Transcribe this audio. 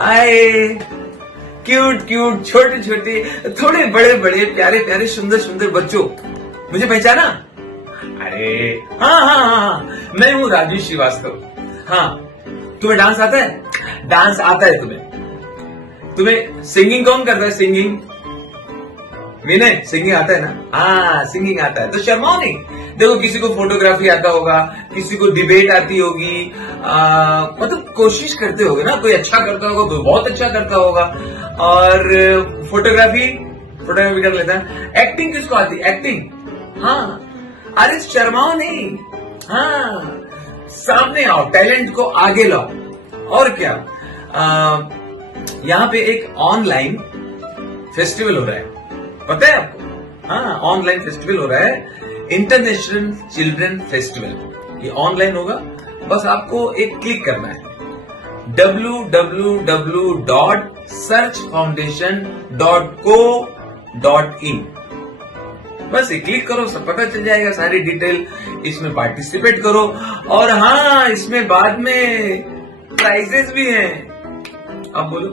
हाय, cute cute छोटे छोटे थोड़े बड़े बड़े प्यारे प्यारे सुंदर सुंदर बच्चों, मुझे पहचाना? अरे हाँ हाँ हाँ, मैं हूँ राजू श्रीवास्तव। हाँ, तुम्हें डांस आता है? डांस आता है तुम्हें सिंगिंग कौन करता है? सिंगिंग विनय, सिंगिंग आता है ना? हाँ, सिंगिंग आता है तो शर्माओ नहीं। देखो, किसी को फोटोग्राफी आता होगा, किसी को डिबेट आती होगी, मतलब कोशिश करते होगे ना। कोई अच्छा करता होगा, कोई बहुत अच्छा करता होगा। और फोटोग्राफी कर लेता है। एक्टिंग किसको आती है? एक्टिंग, हाँ। अरे शर्माओ नहीं, हाँ, सामने आओ, टैलेंट को आगे लाओ। और क्या, यहाँ पे एक ऑनलाइन फेस्टिवल हो रहा है, पता है आपको? हाँ, ऑनलाइन फेस्टिवल हो रहा है, इंटरनेशनल चिल्ड्रन फेस्टिवल। ये ऑनलाइन होगा, बस आपको एक क्लिक करना है, www.searchfoundation.co.in। बस ये क्लिक करो, सब पता चल जाएगा, सारी डिटेल। इसमें पार्टिसिपेट करो, और हाँ, इसमें बाद में प्राइजेस भी हैं। अब बोलो।